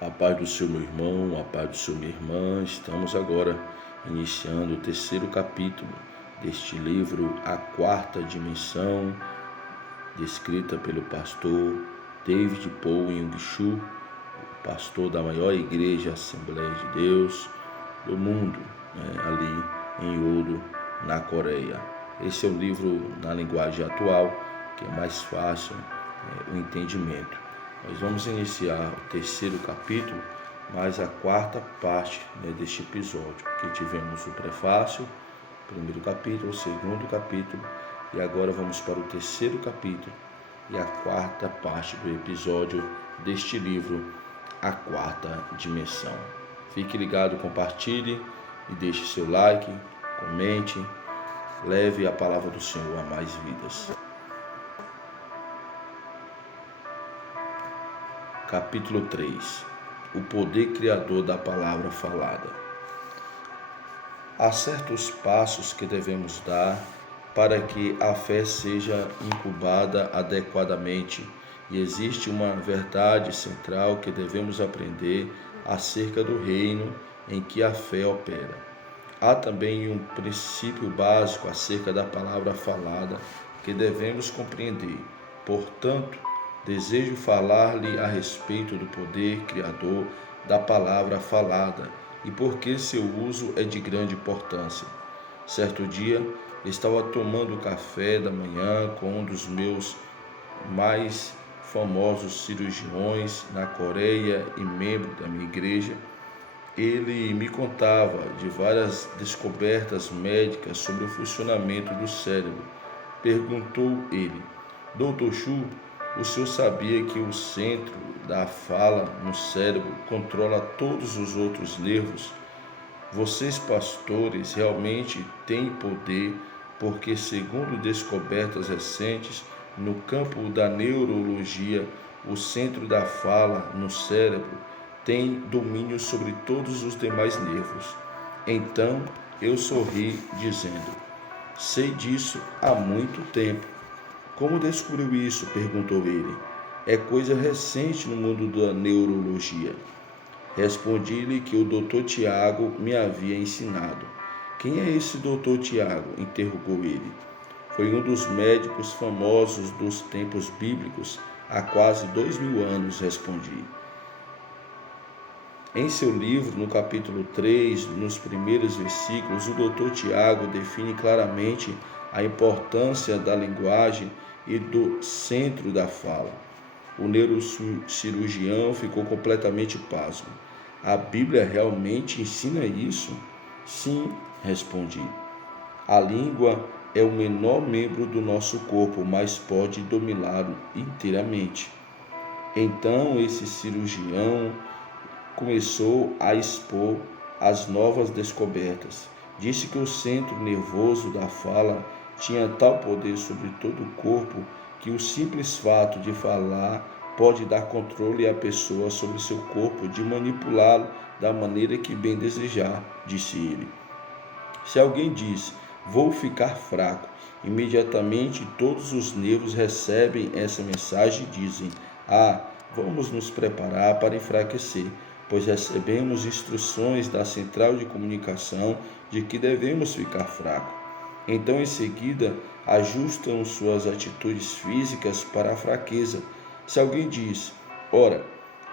A paz do seu meu irmão, a paz do seu minha irmã. Estamos agora iniciando o terceiro capítulo deste livro, A Quarta Dimensão, descrita pelo pastor David Paul Yong-Soo, pastor da maior igreja Assembleia de Deus do mundo, ali em Odo, na Coreia. Esse é o livro na linguagem atual, que é mais fácil o entendimento. Nós vamos iniciar o terceiro capítulo, mas a quarta parte deste episódio, que tivemos o prefácio, o primeiro capítulo, o segundo capítulo, e agora vamos para o terceiro capítulo e a quarta parte do episódio deste livro, A Quarta Dimensão. Fique ligado, compartilhe e deixe seu like, comente, leve a palavra do Senhor a mais vidas. Capítulo 3. O poder criador da palavra falada. Há certos passos que devemos dar para que a fé seja incubada adequadamente, e existe uma verdade central que devemos aprender acerca do reino em que a fé opera. Há também um princípio básico acerca da palavra falada que devemos compreender. Portanto, desejo falar-lhe a respeito do poder criador da palavra falada e por que seu uso é de grande importância. Certo dia, estava tomando café da manhã com um dos meus mais famosos cirurgiões na Coreia e membro da minha igreja. Ele me contava de várias descobertas médicas sobre o funcionamento do cérebro. Perguntou ele: Dr. Chu, o senhor sabia que o centro da fala no cérebro controla todos os outros nervos? Vocês, pastores, realmente têm poder, porque, segundo descobertas recentes no campo da neurologia, o centro da fala no cérebro tem domínio sobre todos os demais nervos. Então eu sorri, dizendo: sei disso há muito tempo. Como descobriu isso? Perguntou ele. É coisa recente no mundo da neurologia. Respondi-lhe que o Dr. Tiago me havia ensinado. Quem é esse Dr. Tiago? Interrogou ele. Foi um dos médicos famosos dos tempos bíblicos, há quase 2000 anos, respondi. Em seu livro, no capítulo 3, nos primeiros versículos, o Dr. Tiago define claramente a importância da linguagem e do centro da fala. O neurocirurgião ficou completamente pasmo. A Bíblia realmente ensina isso? Sim, respondi. A língua é o menor membro do nosso corpo, mas pode dominá-lo inteiramente. Então esse cirurgião começou a expor as novas descobertas. Disse que o centro nervoso da fala tinha tal poder sobre todo o corpo que o simples fato de falar pode dar controle à pessoa sobre seu corpo, de manipulá-lo da maneira que bem desejar, disse ele. Se alguém diz, vou ficar fraco, imediatamente todos os nervos recebem essa mensagem e dizem, vamos nos preparar para enfraquecer, pois recebemos instruções da central de comunicação de que devemos ficar fracos. Então, em seguida, ajustam suas atitudes físicas para a fraqueza. Se alguém diz, ora,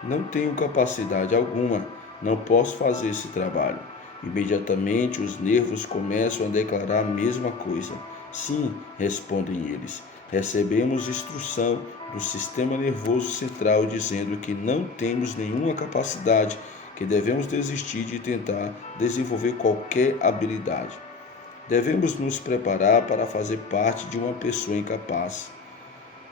não tenho capacidade alguma, não posso fazer esse trabalho, imediatamente os nervos começam a declarar a mesma coisa. Sim, respondem eles, recebemos instrução do sistema nervoso central dizendo que não temos nenhuma capacidade, que devemos desistir de tentar desenvolver qualquer habilidade. Devemos nos preparar para fazer parte de uma pessoa incapaz.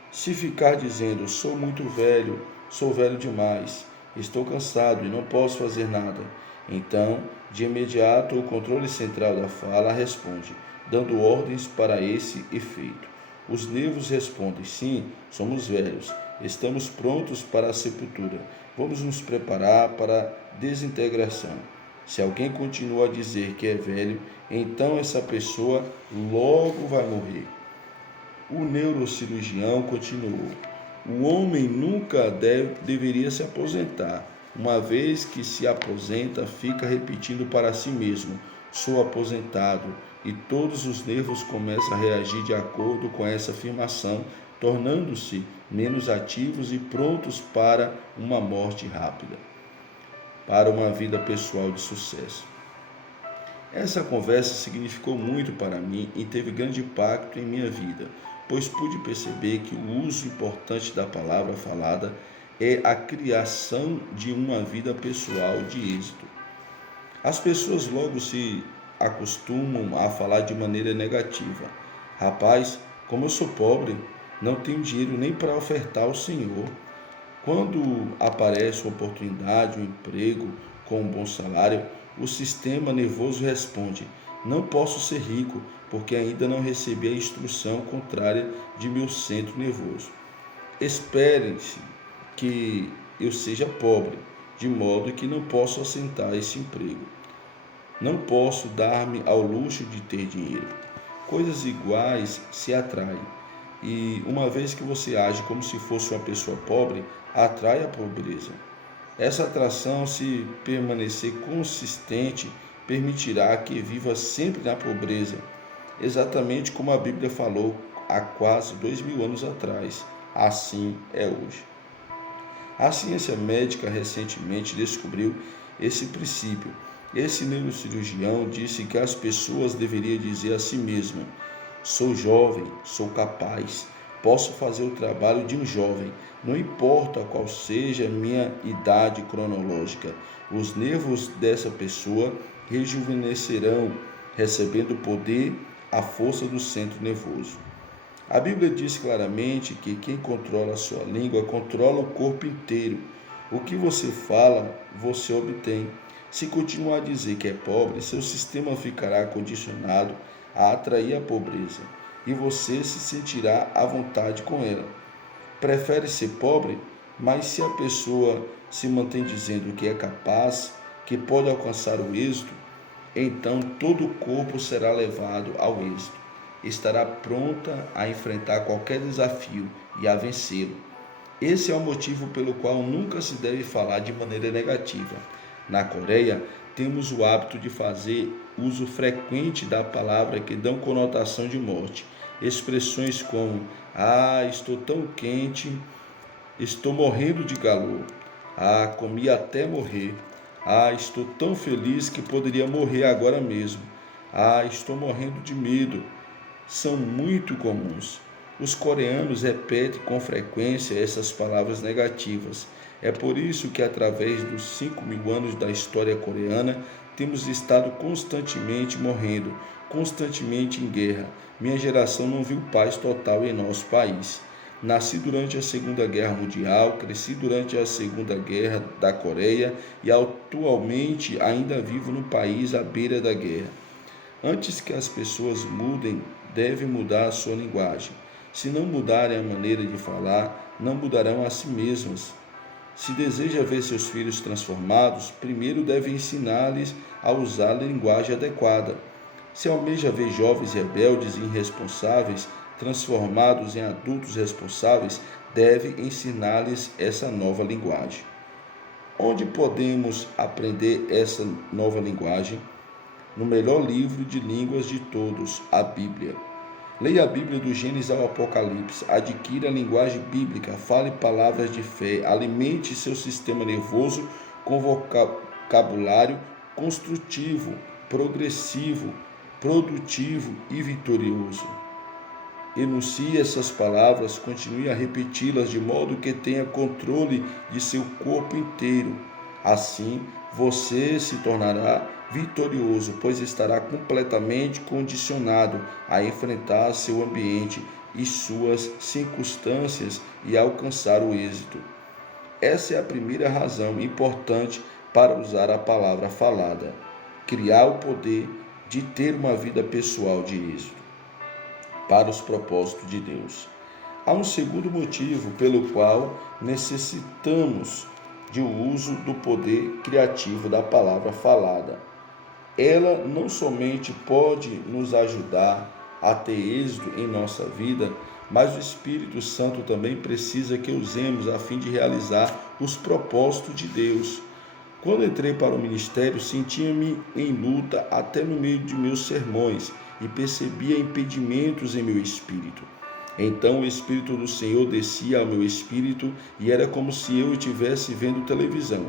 Se ficar dizendo, sou muito velho, sou velho demais, estou cansado e não posso fazer nada, então, de imediato, o controle central da fala responde, dando ordens para esse efeito. Os nervos respondem, sim, somos velhos, estamos prontos para a sepultura, vamos nos preparar para a desintegração. Se alguém continua a dizer que é velho, então essa pessoa logo vai morrer. O neurocirurgião continuou. O homem nunca deveria se aposentar. Uma vez que se aposenta, fica repetindo para si mesmo: sou aposentado, e todos os nervos começam a reagir de acordo com essa afirmação, tornando-se menos ativos e prontos para uma morte rápida, para uma vida pessoal de sucesso. Essa conversa significou muito para mim e teve grande impacto em minha vida, pois pude perceber que o uso importante da palavra falada é a criação de uma vida pessoal de êxito. As pessoas logo se acostumam a falar de maneira negativa. Rapaz, como eu sou pobre, não tenho dinheiro nem para ofertar ao Senhor. Quando aparece uma oportunidade, um emprego com um bom salário, o sistema nervoso responde: não posso ser rico, porque ainda não recebi a instrução contrária de meu centro nervoso. Espere-se que eu seja pobre, de modo que não posso assentar esse emprego. Não posso dar-me ao luxo de ter dinheiro. Coisas iguais se atraem. E uma vez que você age como se fosse uma pessoa pobre, atrai a pobreza. Essa atração, se permanecer consistente, permitirá que viva sempre na pobreza, exatamente como a Bíblia falou há quase 2000 anos atrás. Assim é hoje. A ciência médica recentemente descobriu esse princípio. Esse neurocirurgião disse que as pessoas deveriam dizer a si mesmas: sou jovem, sou capaz, posso fazer o trabalho de um jovem, não importa qual seja a minha idade cronológica. Os nervos dessa pessoa rejuvenescerão, recebendo poder, a força do centro nervoso. A Bíblia diz claramente que quem controla a sua língua controla o corpo inteiro. O que você fala, você obtém. Se continuar a dizer que é pobre, seu sistema ficará condicionado a atrair a pobreza e você se sentirá à vontade com ela. Prefere ser pobre, mas se a pessoa se mantém dizendo que é capaz, que pode alcançar o êxito, então todo o corpo será levado ao êxito. Estará pronta a enfrentar qualquer desafio e a vencê-lo. Esse é o motivo pelo qual nunca se deve falar de maneira negativa. Na Coreia, temos o hábito de fazer uso frequente da palavra que dão conotação de morte. Expressões como: estou tão quente, estou morrendo de calor. Comi até morrer. Estou tão feliz que poderia morrer agora mesmo. Estou morrendo de medo. São muito comuns. Os coreanos repetem com frequência essas palavras negativas. É por isso que, através dos 5.000 anos da história coreana, temos estado constantemente morrendo, constantemente em guerra. Minha geração não viu paz total em nosso país. Nasci durante a Segunda Guerra Mundial, cresci durante a Segunda Guerra da Coreia e atualmente ainda vivo no país à beira da guerra. Antes que as pessoas mudem, devem mudar a sua linguagem. Se não mudarem a maneira de falar, não mudarão a si mesmas. Se deseja ver seus filhos transformados, primeiro deve ensinar-lhes a usar a linguagem adequada. Se almeja ver jovens rebeldes e irresponsáveis transformados em adultos responsáveis, deve ensinar-lhes essa nova linguagem. Onde podemos aprender essa nova linguagem? No melhor livro de línguas de todos, a Bíblia. Leia a Bíblia do Gênesis ao Apocalipse, adquira a linguagem bíblica, fale palavras de fé, alimente seu sistema nervoso com vocabulário construtivo, progressivo, produtivo e vitorioso. Enuncie essas palavras, continue a repeti-las de modo que tenha controle de seu corpo inteiro. Assim, você se tornará vitorioso, pois estará completamente condicionado a enfrentar seu ambiente e suas circunstâncias e alcançar o êxito. Essa é a primeira razão importante para usar a palavra falada: criar o poder de ter uma vida pessoal de êxito para os propósitos de Deus. Há um segundo motivo pelo qual necessitamos de uso do poder criativo da palavra falada. Ela não somente pode nos ajudar a ter êxito em nossa vida, mas o Espírito Santo também precisa que usemos a fim de realizar os propósitos de Deus. Quando entrei para o ministério, sentia-me em luta até no meio de meus sermões e percebia impedimentos em meu espírito. Então o Espírito do Senhor descia ao meu espírito e era como se eu estivesse vendo televisão.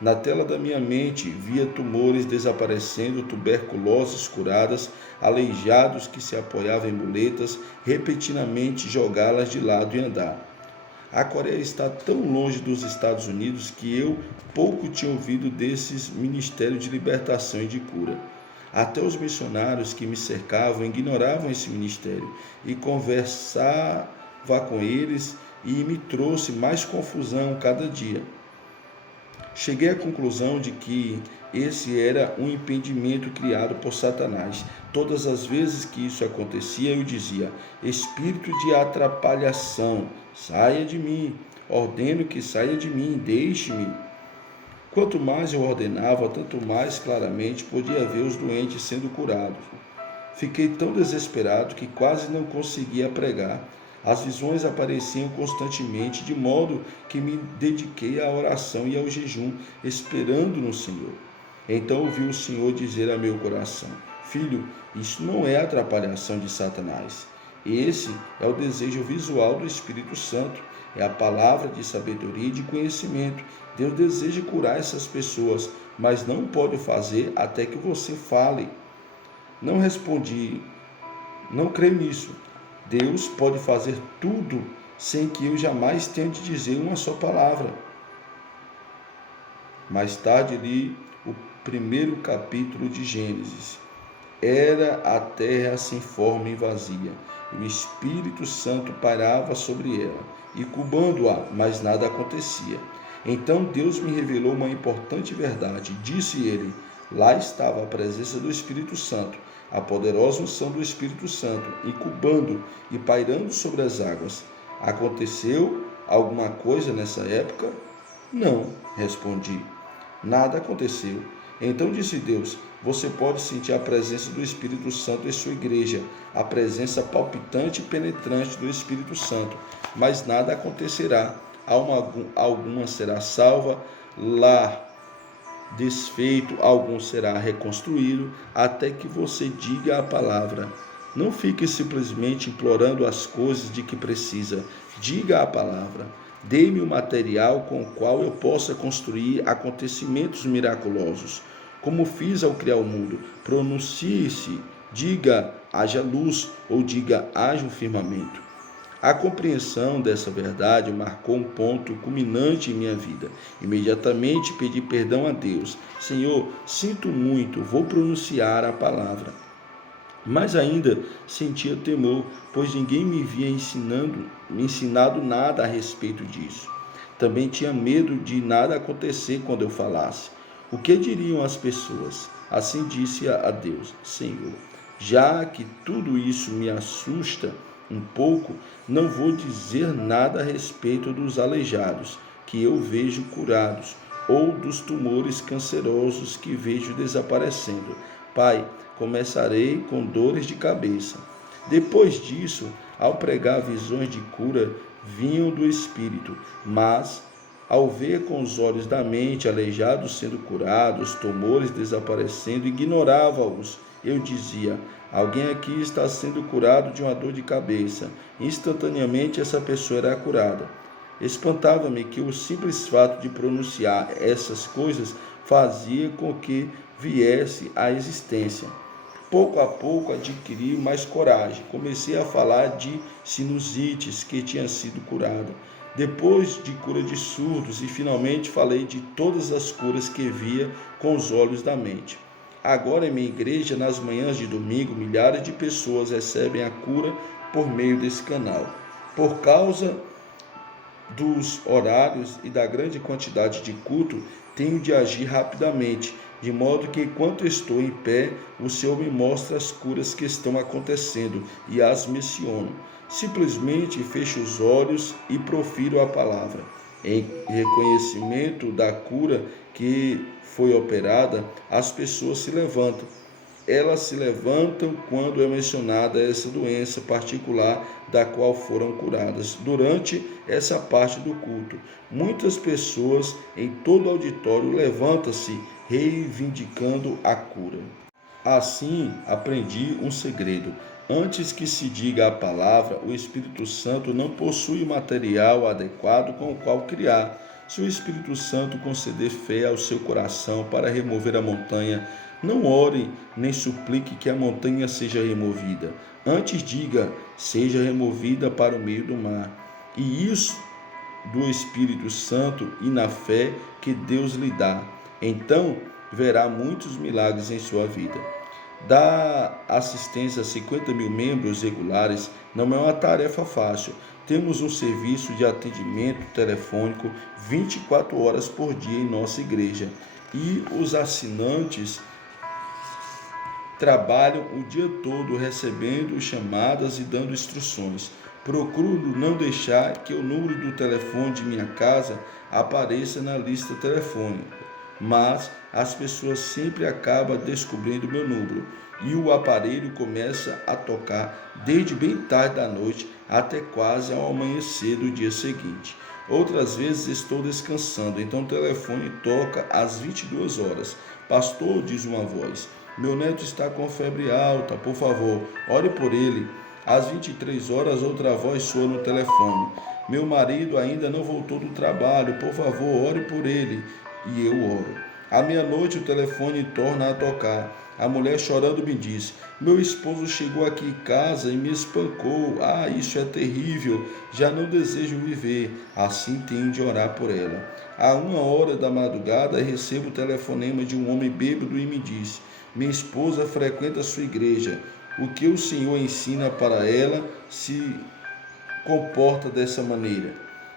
Na tela da minha mente via tumores desaparecendo, tuberculoses curadas, aleijados que se apoiavam em muletas, repetidamente jogá-las de lado e andar. A Coreia está tão longe dos Estados Unidos que eu pouco tinha ouvido desses ministérios de libertação e de cura. Até os missionários que me cercavam ignoravam esse ministério e conversava com eles e me trouxe mais confusão cada dia. Cheguei à conclusão de que esse era um impedimento criado por Satanás. Todas as vezes que isso acontecia, eu dizia: espírito de atrapalhação, saia de mim, ordeno que saia de mim, deixe-me. Quanto mais eu ordenava, tanto mais claramente podia ver os doentes sendo curados. Fiquei tão desesperado que quase não conseguia pregar. As visões apareciam constantemente, de modo que me dediquei à oração e ao jejum, esperando no Senhor. Então ouvi o Senhor dizer a meu coração: filho, isso não é atrapalhação de Satanás. Esse é o desejo visual do Espírito Santo, é a palavra de sabedoria e de conhecimento. Deus deseja curar essas pessoas, mas não pode fazer até que você fale. Não respondi, não creio nisso. Deus pode fazer tudo sem que eu jamais tenha de dizer uma só palavra. Mais tarde li o primeiro capítulo de Gênesis. Era a terra sem forma e vazia, e o Espírito Santo pairava sobre ela, incubando-a, mas nada acontecia. Então Deus me revelou uma importante verdade. Disse ele: lá estava a presença do Espírito Santo, a poderosa unção do Espírito Santo, incubando e pairando sobre as águas. Aconteceu alguma coisa nessa época? Não, respondi. Nada aconteceu. Então disse Deus: você pode sentir a presença do Espírito Santo em sua igreja, a presença palpitante e penetrante do Espírito Santo, mas nada acontecerá. Alguma será salva, lar desfeito, algum será reconstruído, até que você diga a palavra. Não fique simplesmente implorando as coisas de que precisa. Diga a palavra. Dê-me o material com o qual eu possa construir acontecimentos miraculosos. Como fiz ao criar o mundo, pronuncie-se, diga haja luz ou diga haja um firmamento. A compreensão dessa verdade marcou um ponto culminante em minha vida. Imediatamente pedi perdão a Deus. Senhor, sinto muito, vou pronunciar a palavra. Mas ainda sentia temor, pois ninguém me havia ensinado nada a respeito disso. Também tinha medo de nada acontecer quando eu falasse. O que diriam as pessoas? Assim disse a Deus: Senhor, já que tudo isso me assusta um pouco, não vou dizer nada a respeito dos aleijados que eu vejo curados, ou dos tumores cancerosos que vejo desaparecendo. Pai, começarei com dores de cabeça. Depois disso, ao pregar visões de cura, vinham do Espírito, mas ao ver com os olhos da mente aleijados sendo curados, tumores desaparecendo, ignorava-os. Eu dizia: alguém aqui está sendo curado de uma dor de cabeça. Instantaneamente essa pessoa era curada. Espantava-me que o simples fato de pronunciar essas coisas fazia com que viesse à existência. Pouco a pouco adquiri mais coragem. Comecei a falar de sinusites que tinha sido curada. Depois de cura de surdos, e finalmente falei de todas as curas que via com os olhos da mente. Agora em minha igreja, nas manhãs de domingo, milhares de pessoas recebem a cura por meio desse canal. Por causa dos horários e da grande quantidade de culto, tenho de agir rapidamente, de modo que enquanto estou em pé, o Senhor me mostra as curas que estão acontecendo e as menciono. Simplesmente fecho os olhos e profiro a palavra. Em reconhecimento da cura que foi operada, as pessoas se levantam. elas se levantam quando é mencionada essa doença particular da qual foram curadas. Durante essa parte do culto, muitas pessoas em todo o auditório levantam-se reivindicando a cura. Assim, aprendi um segredo. Antes que se diga a palavra, o Espírito Santo não possui material adequado com o qual criar. Se o Espírito Santo conceder fé ao seu coração para remover a montanha, não ore nem suplique que a montanha seja removida. Antes diga, seja removida para o meio do mar. E isso do Espírito Santo e na fé que Deus lhe dá. Então, verá muitos milagres em sua vida. Dar assistência a 50 mil membros regulares não é uma tarefa fácil. Temos um serviço de atendimento telefônico 24 horas por dia em nossa igreja e os assinantes trabalham o dia todo recebendo chamadas e dando instruções. Procuro não deixar que o número do telefone de minha casa apareça na lista telefônica, mas as pessoas sempre acabam descobrindo meu número e o aparelho começa a tocar desde bem tarde da noite até quase ao amanhecer do dia seguinte. Outras vezes estou descansando, então o telefone toca às 22 horas. Pastor, diz uma voz, meu neto está com febre alta, por favor, ore por ele. Às 23 horas, outra voz soa no telefone. Meu marido ainda não voltou do trabalho, por favor, ore por ele. E eu oro. À meia-noite, o telefone torna a tocar. A mulher chorando me diz, meu esposo chegou aqui em casa e me espancou. Ah, isso é terrível. Já não desejo viver. Assim tenho de orar por ela. À 1 hora da madrugada, recebo o telefonema de um homem bêbado e me diz, minha esposa frequenta a sua igreja. O que o Senhor ensina para ela se comporta dessa maneira?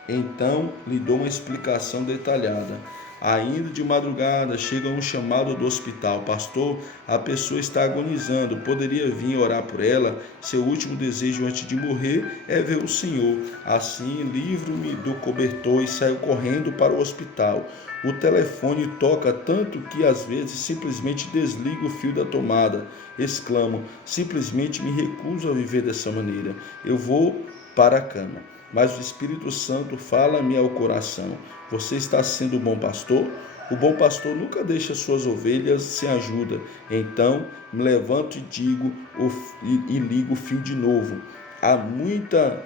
Então lhe dou uma explicação detalhada. Ainda de madrugada chega um chamado do hospital. Pastor, a pessoa está agonizando. Poderia vir orar por ela? Seu último desejo antes de morrer é ver o Senhor. Assim, livro-me do cobertor e saio correndo para o hospital. O telefone toca tanto que às vezes simplesmente desligo o fio da tomada. Exclamo, simplesmente me recuso a viver dessa maneira. Eu vou para a cama. Mas o Espírito Santo fala-me ao coração. Você está sendo um bom pastor? O bom pastor nunca deixa suas ovelhas sem ajuda. Então me levanto e ligo o fio de novo. Há muita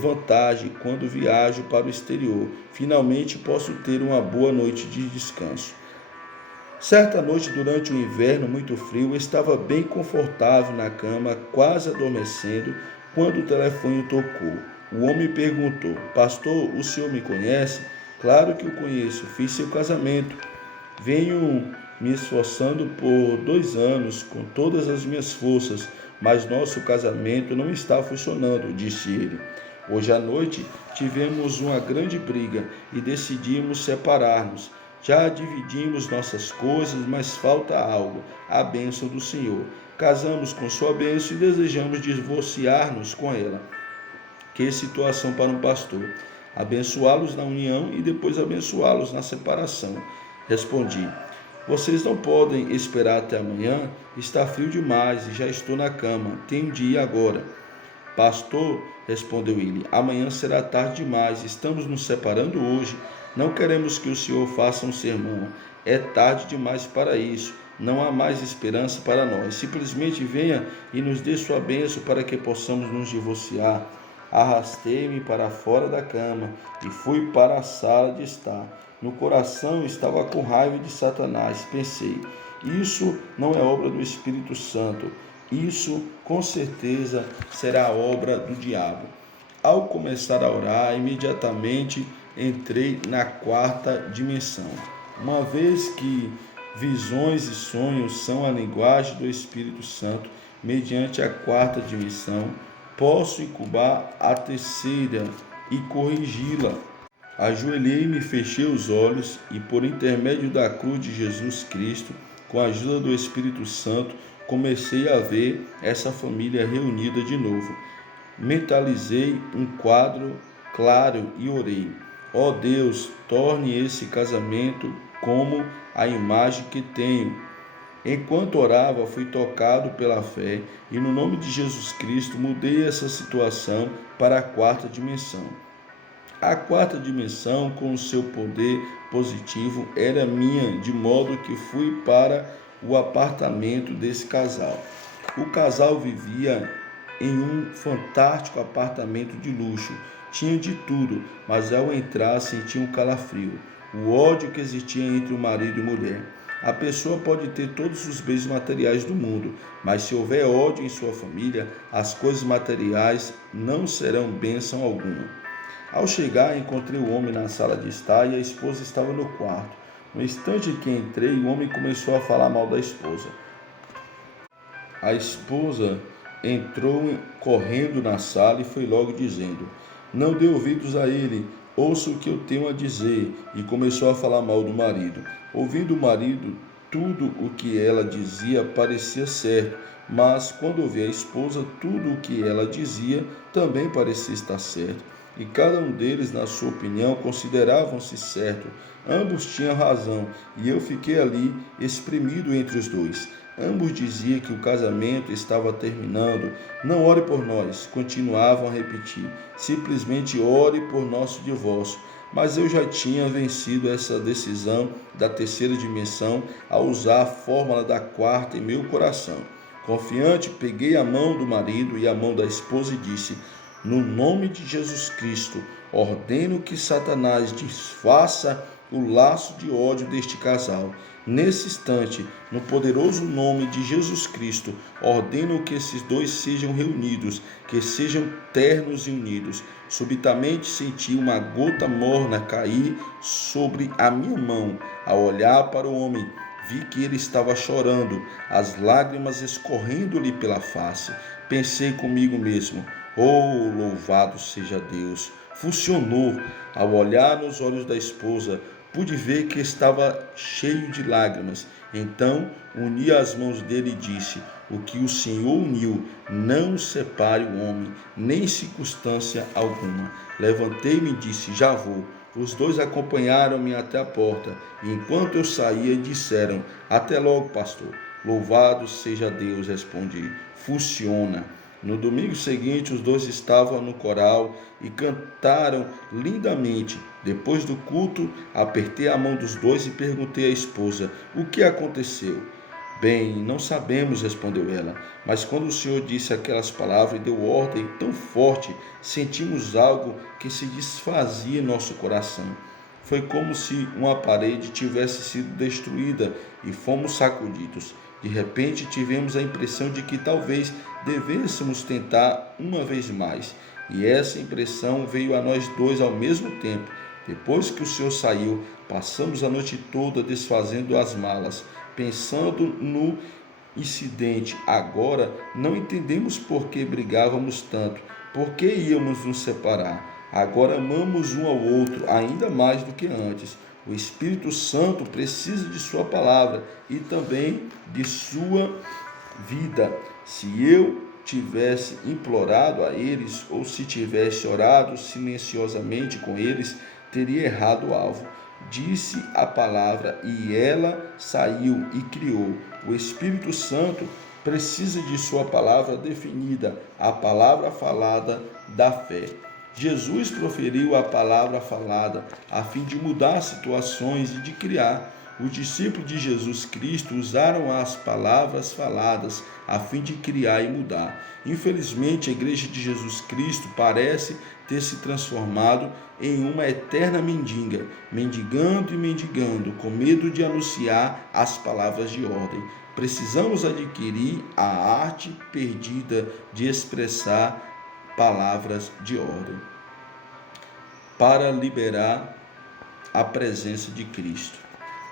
vantagem quando viajo para o exterior. Finalmente posso ter uma boa noite de descanso. Certa noite, durante o inverno muito frio, estava bem confortável na cama, quase adormecendo, quando o telefone tocou. O homem perguntou, pastor, o senhor me conhece? Claro que o conheço, fiz seu casamento. Venho me esforçando por 2 anos, com todas as minhas forças, mas nosso casamento não está funcionando, disse ele. Hoje à noite tivemos uma grande briga e decidimos separar-nos. Já dividimos nossas coisas, mas falta algo, a bênção do Senhor. Casamos com sua bênção e desejamos divorciar-nos com ela. Que situação para um pastor! Abençoá-los na união e depois abençoá-los na separação. Respondi, vocês não podem esperar até amanhã? Está frio demais e já estou na cama. Tenho de ir agora. Pastor, respondeu ele, amanhã será tarde demais. Estamos nos separando hoje. Não queremos que o senhor faça um sermão. É tarde demais para isso. Não há mais esperança para nós. Simplesmente venha e nos dê sua bênção para que possamos nos divorciar. Arrastei-me para fora da cama e fui para a sala de estar. No coração estava com raiva de Satanás. Pensei, isso não é obra do Espírito Santo. Isso, com certeza, será obra do diabo. Ao começar a orar, imediatamente entrei na 4ª dimensão. Uma vez que visões e sonhos são a linguagem do Espírito Santo, mediante a 4ª dimensão, posso incubar a 3ª e corrigi-la. Ajoelhei-me, fechei os olhos e, por intermédio da cruz de Jesus Cristo, com a ajuda do Espírito Santo, comecei a ver essa família reunida de novo. Mentalizei um quadro claro e orei. Ó Deus, torne esse casamento como a imagem que tenho. Enquanto orava, fui tocado pela fé e no nome de Jesus Cristo mudei essa situação para a quarta dimensão. A quarta dimensão, com o seu poder positivo, era minha, de modo que fui para o apartamento desse casal. O casal vivia em um fantástico apartamento de luxo. Tinha de tudo, mas ao entrar senti um calafrio. O ódio que existia entre o marido e mulher. A pessoa pode ter todos os bens materiais do mundo, mas se houver ódio em sua família, as coisas materiais não serão bênção alguma. Ao chegar, encontrei o homem na sala de estar e a esposa estava no quarto. No instante em que entrei, o homem começou a falar mal da esposa. A esposa entrou correndo na sala e foi logo dizendo: "Não dê ouvidos a ele, ouça o que eu tenho a dizer", e começou a falar mal do marido. Ouvindo o marido, tudo o que ela dizia parecia certo, mas quando ouvi a esposa, tudo o que ela dizia também parecia estar certo. E cada um deles, na sua opinião, consideravam-se certo. Ambos tinham razão, e eu fiquei ali, espremido entre os dois. Ambos diziam que o casamento estava terminando. "Não ore por nós", continuavam a repetir. "Simplesmente ore por nosso divórcio." Mas eu já tinha vencido essa decisão da terceira dimensão ao usar a fórmula da quarta em meu coração. Confiante, peguei a mão do marido e a mão da esposa e disse: "No nome de Jesus Cristo, ordeno que Satanás desfaça o laço de ódio deste casal. Nesse instante, no poderoso nome de Jesus Cristo, ordeno que esses dois sejam reunidos, que sejam ternos e unidos." Subitamente senti uma gota morna cair sobre a minha mão. Ao olhar para o homem, vi que ele estava chorando, as lágrimas escorrendo-lhe pela face. Pensei comigo mesmo: "Oh, louvado seja Deus!" Funcionou. Ao olhar nos olhos da esposa, pude ver que estava cheio de lágrimas. Então, uni as mãos dele e disse: "O que o Senhor uniu, não separe o homem, nem circunstância alguma." Levantei-me e disse: "Já vou." Os dois acompanharam-me até a porta, e enquanto eu saía, disseram: "Até logo, pastor." "Louvado seja Deus", respondi. Funciona. No domingo seguinte, os dois estavam no coral e cantaram lindamente. Depois do culto, apertei a mão dos dois e perguntei à esposa: "O que aconteceu?" "Bem, não sabemos", respondeu ela, "mas quando o Senhor disse aquelas palavras e deu ordem tão forte, sentimos algo que se desfazia em nosso coração. Foi como se uma parede tivesse sido destruída e fomos sacudidos. De repente tivemos a impressão de que talvez devêssemos tentar uma vez mais. E essa impressão veio a nós dois ao mesmo tempo. Depois que o Senhor saiu, passamos a noite toda desfazendo as malas, pensando no incidente. Agora não entendemos por que brigávamos tanto, por que íamos nos separar. Agora amamos um ao outro ainda mais do que antes. O Espírito Santo precisa de sua palavra e também de sua vida. Se eu tivesse implorado a eles, ou se tivesse orado silenciosamente com eles, teria errado o alvo. Disse a palavra e ela saiu e criou. O Espírito Santo precisa de sua palavra definida, a palavra falada da fé. Jesus proferiu a palavra falada a fim de mudar situações e de criar. Os discípulos de Jesus Cristo usaram as palavras faladas a fim de criar e mudar. Infelizmente, a Igreja de Jesus Cristo parece ter se transformado em uma eterna mendiga, mendigando e mendigando, com medo de anunciar as palavras de ordem. Precisamos adquirir a arte perdida de expressar palavras de ordem para liberar a presença de Cristo.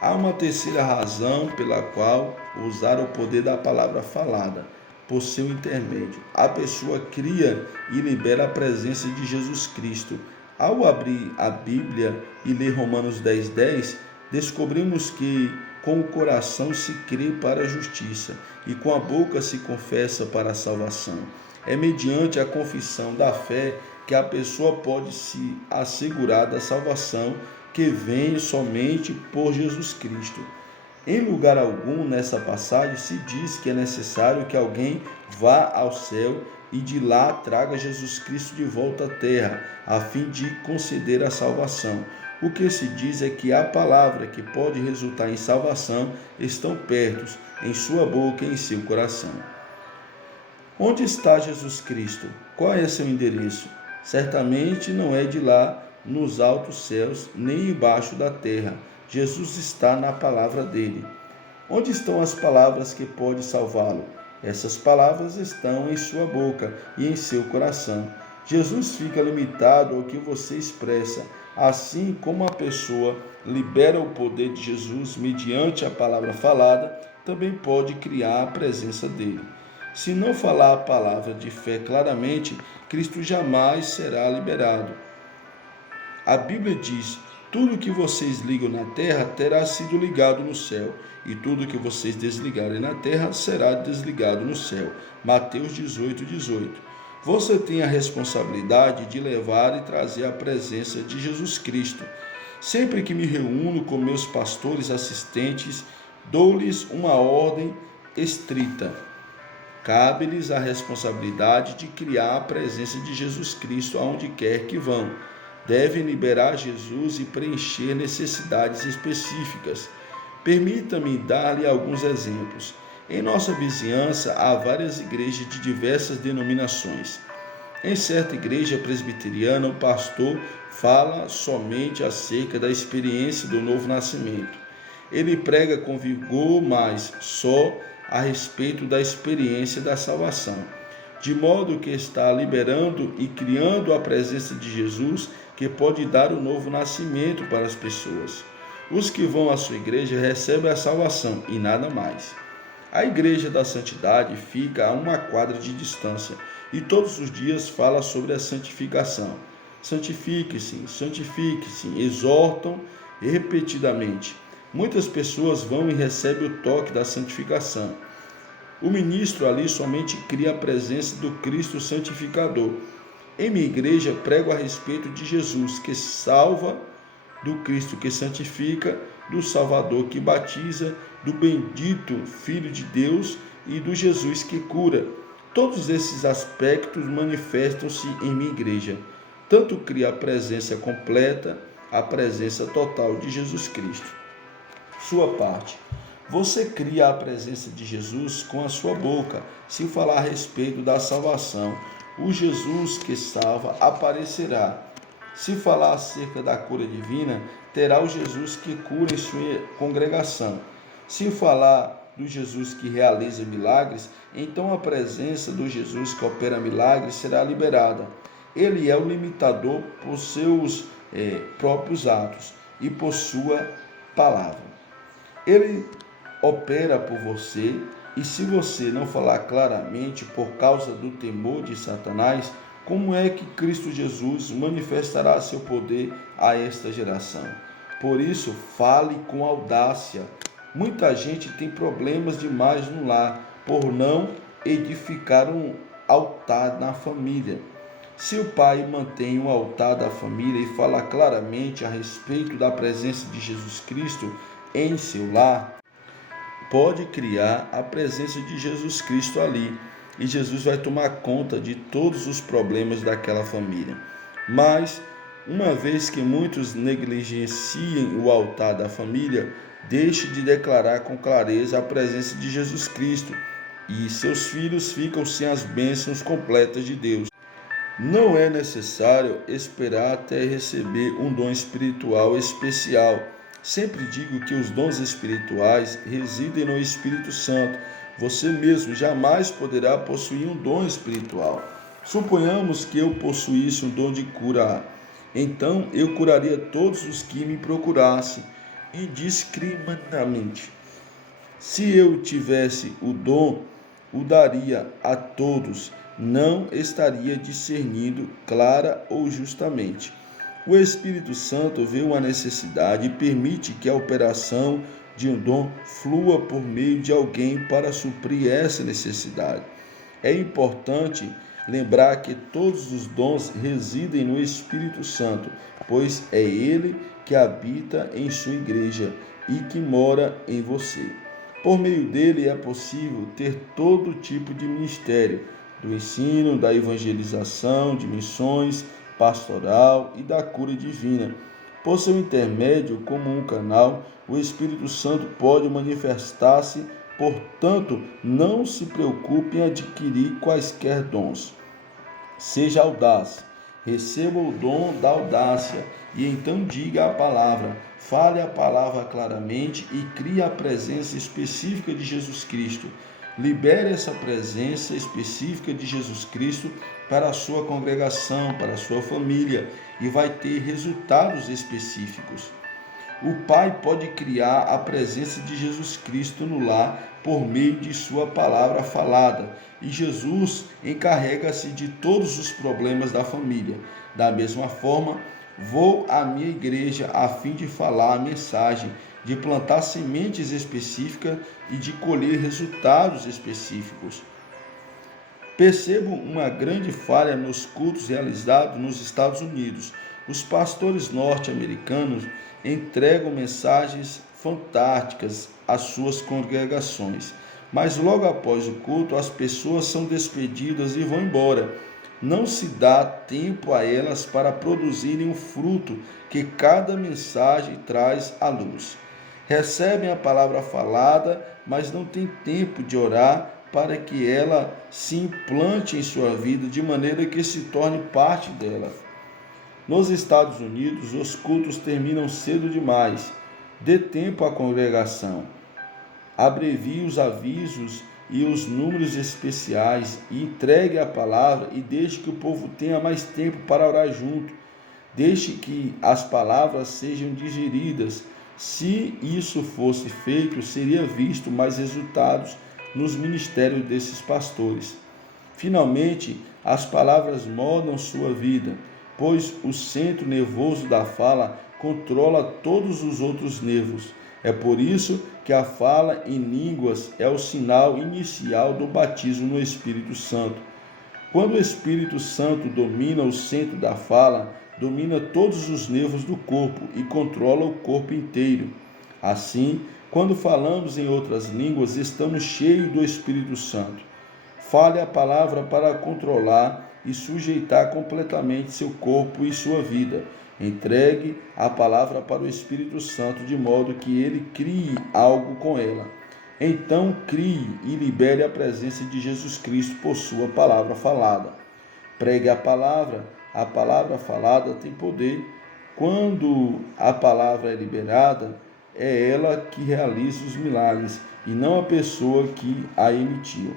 Há uma terceira razão pela qual usar o poder da palavra falada, por seu intermédio. A pessoa cria e libera a presença de Jesus Cristo. Ao abrir a Bíblia e ler Romanos 10:10, descobrimos que com o coração se crê para a justiça e com a boca se confessa para a salvação. É mediante a confissão da fé que a pessoa pode se assegurar da salvação que vem somente por Jesus Cristo. Em lugar algum nessa passagem se diz que é necessário que alguém vá ao céu e de lá traga Jesus Cristo de volta à terra, a fim de conceder a salvação. O que se diz é que a palavra que pode resultar em salvação estão perto, em sua boca e em seu coração. Onde está Jesus Cristo? Qual é seu endereço? Certamente não é de lá nos altos céus, nem embaixo da terra. Jesus está na palavra dele. Onde estão as palavras que podem salvá-lo? Essas palavras estão em sua boca e em seu coração. Jesus fica limitado ao que você expressa, assim como a pessoa libera o poder de Jesus mediante a palavra falada, também pode criar a presença dele. Se não falar a palavra de fé claramente, Cristo jamais será liberado. A Bíblia diz: tudo que vocês ligam na terra terá sido ligado no céu, e tudo que vocês desligarem na terra será desligado no céu. Mateus 18:18. Você tem a responsabilidade de levar e trazer a presença de Jesus Cristo. Sempre que me reúno com meus pastores assistentes, dou-lhes uma ordem estrita. Cabe-lhes a responsabilidade de criar a presença de Jesus Cristo aonde quer que vão. Devem liberar Jesus e preencher necessidades específicas. Permita-me dar-lhe alguns exemplos. Em nossa vizinhança há várias igrejas de diversas denominações. Em certa igreja presbiteriana, o pastor fala somente acerca da experiência do novo nascimento. Ele prega com vigor, mas só a respeito da experiência da salvação, de modo que está liberando e criando a presença de Jesus, que pode dar o novo nascimento para as pessoas. Os que vão à sua igreja recebem a salvação e nada mais. A igreja da santidade fica a uma quadra de distância e todos os dias fala sobre a santificação. Santifique-se, santifique-se, exortam repetidamente. Muitas pessoas vão e recebem o toque da santificação. O ministro ali somente cria a presença do Cristo santificador. Em minha igreja, prego a respeito de Jesus, que salva, do Cristo que santifica, do Salvador que batiza, do bendito Filho de Deus e do Jesus que cura. Todos esses aspectos manifestam-se em minha igreja. Tanto cria a presença completa, a presença total de Jesus Cristo. Sua parte. Você cria a presença de Jesus com a sua boca, se falar a respeito da salvação. O Jesus que salva aparecerá. Se falar acerca da cura divina, terá o Jesus que cura em sua congregação. Se falar do Jesus que realiza milagres, então a presença do Jesus que opera milagres será liberada. Ele é o limitador por seus próprios atos e por sua palavra. Ele opera por você, e se você não falar claramente por causa do temor de Satanás, como é que Cristo Jesus manifestará seu poder a esta geração? Por isso, fale com audácia. Muita gente tem problemas demais no lar por não edificar um altar na família. Se o pai mantém um altar da família e fala claramente a respeito da presença de Jesus Cristo em seu lar, pode criar a presença de Jesus Cristo ali, e Jesus vai tomar conta de todos os problemas daquela família. Mas, uma vez que muitos negligenciem o altar da família, deixe de declarar com clareza a presença de Jesus Cristo, e seus filhos ficam sem as bênçãos completas de Deus. Não é necessário esperar até receber um dom espiritual especial. Sempre digo que os dons espirituais residem no Espírito Santo. Você mesmo jamais poderá possuir um dom espiritual. Suponhamos que eu possuísse um dom de cura. Então eu curaria todos os que me procurassem, indiscriminadamente. Se eu tivesse o dom, o daria a todos, não estaria discernindo clara ou justamente. O Espírito Santo vê uma necessidade e permite que a operação de um dom flua por meio de alguém para suprir essa necessidade. É importante lembrar que todos os dons residem no Espírito Santo, pois é ele que habita em sua igreja e que mora em você. Por meio dele é possível ter todo tipo de ministério, do ensino, da evangelização, de missões, pastoral e da cura divina. Por seu intermédio, como um canal, o Espírito Santo pode manifestar-se, portanto, não se preocupe em adquirir quaisquer dons. Seja audaz, receba o dom da audácia e então diga a palavra. Fale a palavra claramente e crie a presença específica de Jesus Cristo. Libere essa presença específica de Jesus Cristo para a sua congregação, para a sua família e vai ter resultados específicos. O pai pode criar a presença de Jesus Cristo no lar por meio de sua palavra falada, e Jesus encarrega-se de todos os problemas da família. Da mesma forma, vou à minha igreja a fim de falar a mensagem, de plantar sementes específicas e de colher resultados específicos. Percebo uma grande falha nos cultos realizados nos Estados Unidos. Os pastores norte-americanos entregam mensagens fantásticas às suas congregações, mas logo após o culto as pessoas são despedidas e vão embora. Não se dá tempo a elas para produzirem o fruto que cada mensagem traz à luz. Recebem a palavra falada, mas não têm tempo de orar para que ela se implante em sua vida de maneira que se torne parte dela. Nos Estados Unidos, os cultos terminam cedo demais. Dê tempo à congregação. Abrevie os avisos e os números especiais e entregue a palavra e deixe que o povo tenha mais tempo para orar junto. Deixe que as palavras sejam digeridas. Se isso fosse feito, seria visto mais resultados nos ministérios desses pastores. Finalmente, as palavras moldam sua vida, pois o centro nervoso da fala controla todos os outros nervos. É por isso que a fala em línguas é o sinal inicial do batismo no Espírito Santo. Quando o Espírito Santo domina o centro da fala, domina todos os nervos do corpo e controla o corpo inteiro. Assim, quando falamos em outras línguas, estamos cheios do Espírito Santo. Fale a palavra para controlar e sujeitar completamente seu corpo e sua vida. Entregue a palavra para o Espírito Santo de modo que ele crie algo com ela. Então crie e libere a presença de Jesus Cristo por sua palavra falada. Pregue a palavra falada tem poder. Quando a palavra é liberada, é ela que realiza os milagres e não a pessoa que a emitiu.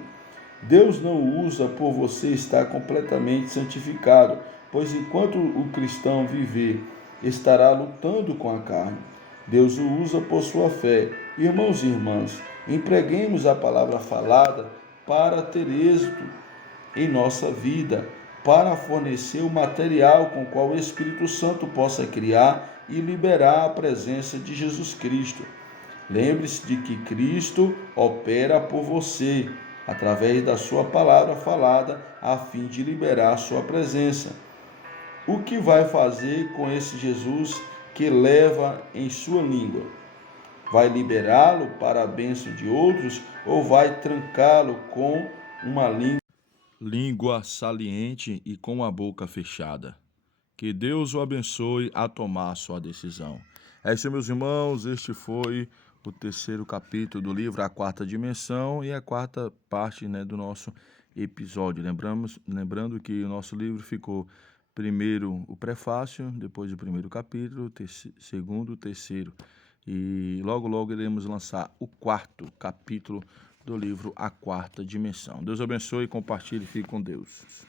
Deus não o usa por você estar completamente santificado, pois enquanto o cristão viver, estará lutando com a carne. Deus o usa por sua fé. Irmãos e irmãs, empreguemos a palavra falada para ter êxito em nossa vida, para fornecer o material com o qual o Espírito Santo possa criar e liberar a presença de Jesus Cristo. Lembre-se de que Cristo opera por você, através da sua palavra falada, a fim de liberar a sua presença. O que vai fazer com esse Jesus que leva em sua língua? Vai liberá-lo para a bênção de outros ou vai trancá-lo com uma língua saliente e com a boca fechada? Que Deus o abençoe a tomar a sua decisão. É isso, meus irmãos, este foi o terceiro capítulo do livro A Quarta Dimensão e a quarta parte, do nosso episódio. Lembrando que o nosso livro ficou primeiro o prefácio, depois o primeiro capítulo, segundo, o terceiro. E logo iremos lançar o quarto capítulo do livro A Quarta Dimensão. Deus abençoe, compartilhe e fique com Deus.